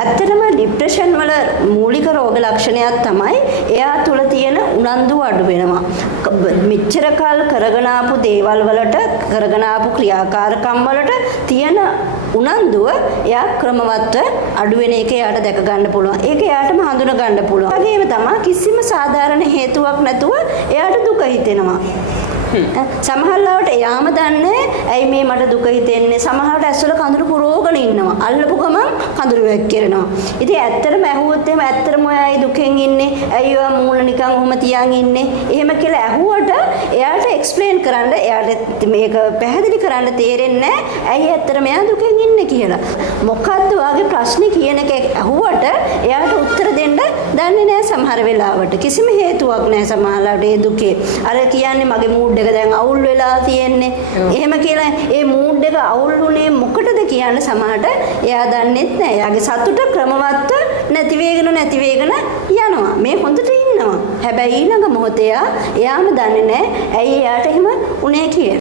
ඇත්තටම ડિප්‍රෙෂන් වල මූලික රෝග ලක්ෂණයක් තමයි එයා තුල තියෙන උනන්දුව අඩු වෙනවා. මෙච්චර කාල කරගෙන ආපු දේවල් වලට කරගෙන ආපු ක්‍රියාකාරකම් වලට තියෙන උනන්දුව එයා ක්‍රමවත්ව අඩු වෙන එක එයාට දැක ගන්න පුළුවන්. ඒක එයාටම හඳුන ගන්න පුළුවන්. ඒ වගේම තමයි කිසිම සාධාරණ හේතුවක් නැතුව එයාට දුක හිතෙනවා. සමහරවිට එයාම දන්නේ ඇයි මේ මට දුක හිතෙන්නේ. සමහරවිට ඇස්වල කඳුළු පුරෝගන ඉන්නවා. අල්ලපු ගමන් කඳුළු වැක්කිරෙනවා. ඉතින් ඇත්තටම ඇහුවොත් එහෙම ඇත්තටම ඔයයි දුකෙන් ඉන්නේ. ඇයි ඔයා මූණ නිකන් ඔහම තියන් ඉන්නේ. එහෙම කියලා ඇහුවට එයාට එක්ස්ප්ලেইন කරන්න එයාට මේක පැහැදිලි කරන්න තේරෙන්නේ නැහැ. ඇයි ඇත්තටම එයා දුකෙන් ඉන්නේ කියලා. මොකද්ද ඔයාගේ ප්‍රශ්නේ කියන එක ඇහුවට එයාට උත්තර දෙන්න දන්නේ නැහැ සමහර වෙලාවට. කිසිම හේතුවක් නැහැ සමහරවිට ඒ දුකේ. අර කියන්නේ මගේ මූඩ් එක දැන් අවුල් වෙලා තියෙන්නේ. එහෙම කියලා ඒ මූඩ් එක අවුල් වුණේ මොකටද කියන්නේ සමහරට එයා දන්නේත් නැහැ. එයාගේ සතුට ක්‍රමවත්ව නැති වෙගෙන යනවා. මේ හොඳට ඉන්නවා. හැබැයි ඊළඟ මොහොතේ එයාම දන්නේ නැහැ ඇයි එයාට එහෙම උනේ කියලා.